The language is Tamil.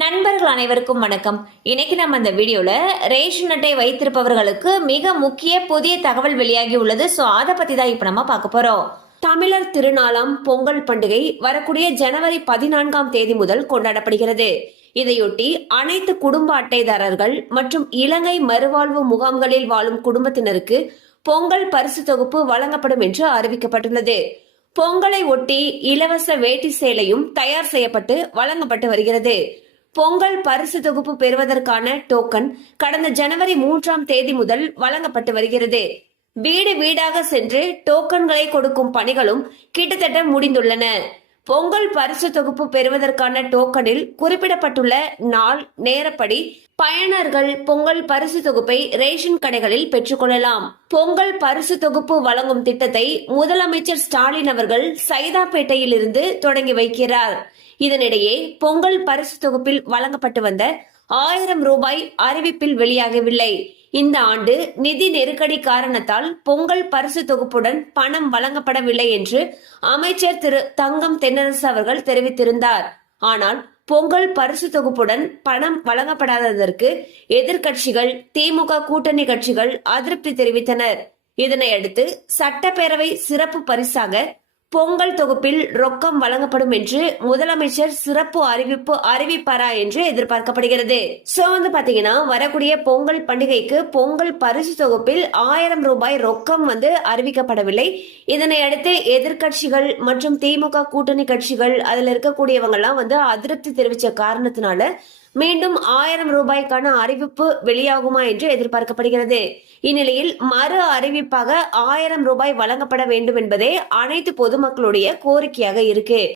நண்பர்கள் அனைவருக்கும் வணக்கம். இன்னைக்கு நம்ம இந்த வீடியோல ரேஷன் அட்டை வைத்திருப்பவர்களுக்கு மிக முக்கிய புதிய தகவல் வெளியாகி உள்ளது. ஸோ அதை பத்தி தான் இப்போ நம்ம பார்க்க போறோம். தமிழர் திருநாளாம் பொங்கல் பண்டிகை வரக்கூடிய ஜனவரி பதினான்காம் தேதி முதல் கொண்டாடப்படுகிறது. இதையொட்டி அனைத்து குடும்ப அட்டைதாரர்கள் மற்றும் இலங்கை மறுவாழ்வு முகாம்களில் வாழும் குடும்பத்தினருக்கு பொங்கல் பரிசு தொகுப்பு வழங்கப்படும் என்று அறிவிக்கப்பட்டுள்ளது. பொங்கலை ஒட்டி இலவச வேட்டி சேலையும் தயார் செய்யப்பட்டு வழங்கப்பட்டு வருகிறது. பொங்கல் பரிசு தொகுப்பு பெறுவதற்கான டோக்கன் கடந்த ஜனவரி மூன்றாம் தேதி முதல் வழங்கப்பட்டு வருகிறது. வீடு வீடாக சென்று டோக்கன்களை கொடுக்கும் பணிகளும் கிட்டத்தட்ட முடிந்துள்ளன. பொங்கல் பரிசு தொகுப்பு பெறுவதற்கான டோக்கனில் குறிப்பிடப்பட்டுள்ள நாள் நேரப்படி பயனர்கள் பொங்கல் பரிசு தொகுப்பை ரேஷன் கடைகளில் பெற்றுக்கொள்ளலாம். பொங்கல் பரிசு தொகுப்பு வழங்கும் திட்டத்தை முதலமைச்சர் ஸ்டாலின் அவர்கள் சைதாப்பேட்டையில் இருந்து தொடங்கி வைக்கிறார். இதனிடையே பொங்கல் பரிசு தொகுப்பில் வழங்கப்பட்டு வந்த ஆயிரம் ரூபாய் அறிவிப்பில் வெளியாகவில்லை. இந்த ஆண்டு நிதி நெருக்கடி காரணத்தால் பொங்கல் பரிசு தொகுப்புடன் பணம் வழங்கப்படவில்லை என்று அமைச்சர் திரு தங்கம் தென்னரசு அவர்கள் தெரிவித்திருந்தார். ஆனால் பொங்கல் பரிசு தொகுப்புடன் பணம் வழங்கப்படாததற்கு எதிர்க்கட்சிகள் திமுக கூட்டணி கட்சிகள் அதிருப்தி தெரிவித்தனர். இதனையடுத்து சட்டப்பேரவை சிறப்பு பரிசாக பொங்கல் தொகுப்பில் ரொக்கம் வழங்கப்படும் என்று முதலமைச்சர் சிறப்பு அறிவிப்பு அறிவிப்பாரா என்று எதிர்பார்க்கப்படுகிறது. சோ வந்து பாத்தீங்கன்னா வரக்கூடிய பொங்கல் பண்டிகைக்கு பொங்கல் பரிசு தொகுப்பில் ஆயிரம் ரூபாய் ரொக்கம் வந்து அறிவிக்கப்படவில்லை. இதனை அடுத்து எதிர்க்கட்சிகள் மற்றும் திமுக கூட்டணி கட்சிகள் அதுல இருக்கக்கூடியவங்க எல்லாம் வந்து அதிருப்தி தெரிவிச்ச காரணத்தினால மீண்டும் ஆயிரம் ரூபாய்க்கான அறிவிப்பு வெளியாகுமா என்று எதிர்பார்க்கப்படுகிறது. இந்நிலையில் மறு அறிவிப்பாக ஆயிரம் ரூபாய் வழங்கப்பட வேண்டும் என்பதே அனைத்து பொதுமக்களுடைய கோரிக்கையாக இருக்கு.